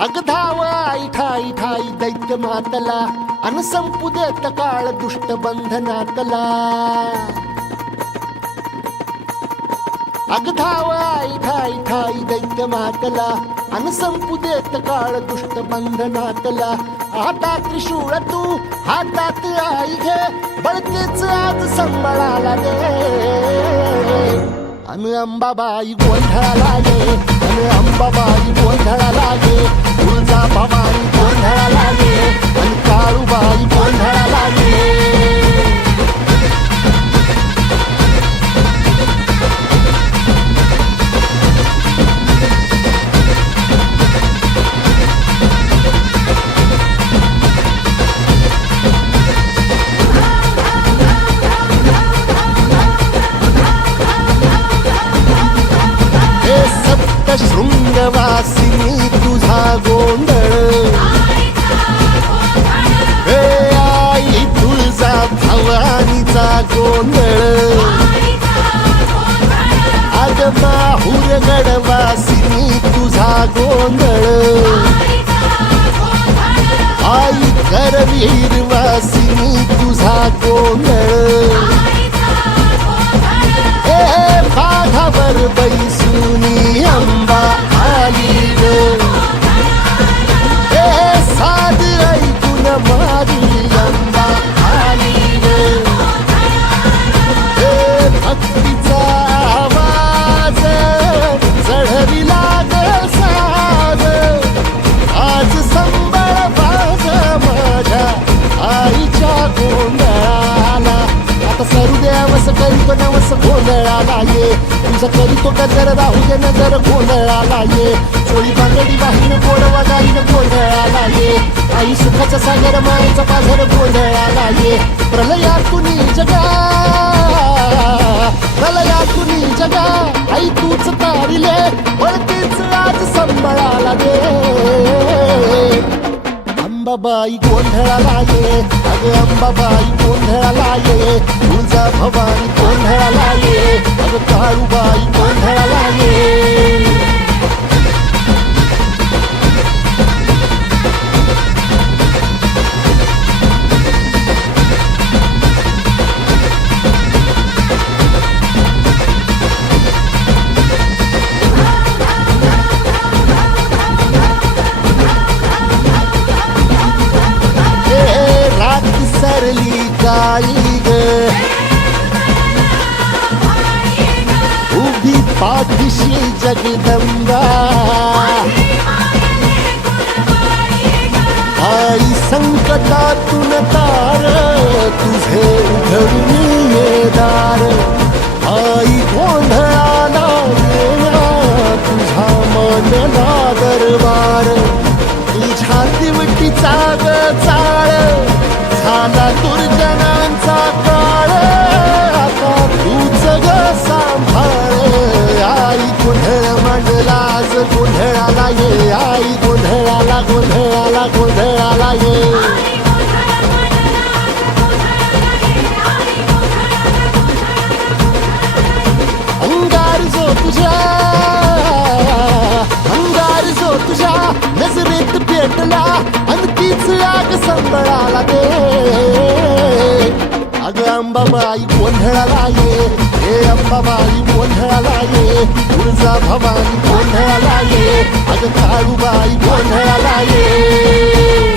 अग धाव आई ठाई ठाई दैत्य मातला अन संपू देत काळ दुष्ट बंधनातला. अग धाव आई ठाई ठाई दैत्य मातला अन संपू देत काळ दुष्ट बंधनातला. हातात त्रिशूळ तू हातात आई घे बळतेच आज संबळाला दे. अन अंबाबाई गोंधळाला ये अन अंबाबाई गोंधळाला ये. तुळजा भवानी गोंधळाला ये अन काळूबाई गोंधळाला ये. शृंगवासिनी तुझा गोंधळ हे आई तुळजा भवानीचा गोंधळ. अग माहूर गडवासिनी तुझा गोंधळ आई करवीर वासिनी तुझा गोंधळ. हे बाघावर बैसुनी अंबा आली ग. हे साध ऐकून मारी अंबा आली ग. हे भक्तीचा आवाज चढविला ग साज. आज संबळ बाज माझ्या आईच्या गोंधळाला. आता सरू द्यावस करीतो नवस गोंधळाला ये. तुझं करीतो गजर राहू दे नजर गोंधळाला ये. चोळी बांगडी वाहीन गोडवा गाईन गोंधळाला ये. आई सुखाचा सागर मायेचा पाझर गोंधळाला ये. प्रलयातुनी जगा प्रलयातुनी जगा आई तूच तारिले वळतीच आज संबळाला दे. अंबाबाई गोंधळाला ये अग अंबाबाई गोंधळाला ये. तुळजा भवानी गोंधळाला ये अग काळूबाई गोंधळाला ये. सरली काळी ग उभी पाठीशी जगदंबा. आई संकटातून तार तुझे उघडून ये दार. आई गोंधळाला येणा तुझा मनला दरबार. तुझ्या दिवटीचा ग चाळ झाला दुर्जनांचा काळ. आता तूच ग सांभाळ आई गोंधळ मांडला आज गोंधळाला ये. आई गोंधळाला गोंधळाला गोंधळाला ये. अंगार जो तुझ्या नजरेत पेटला अन तीच आग संबळाला दे. अग अंबाबाई गोंधळाला ये हे अंबाबाई गोंधळाला ये. तुळजा भवानी गोंधळाला ये अग काळूबाई गोंधळाला ये.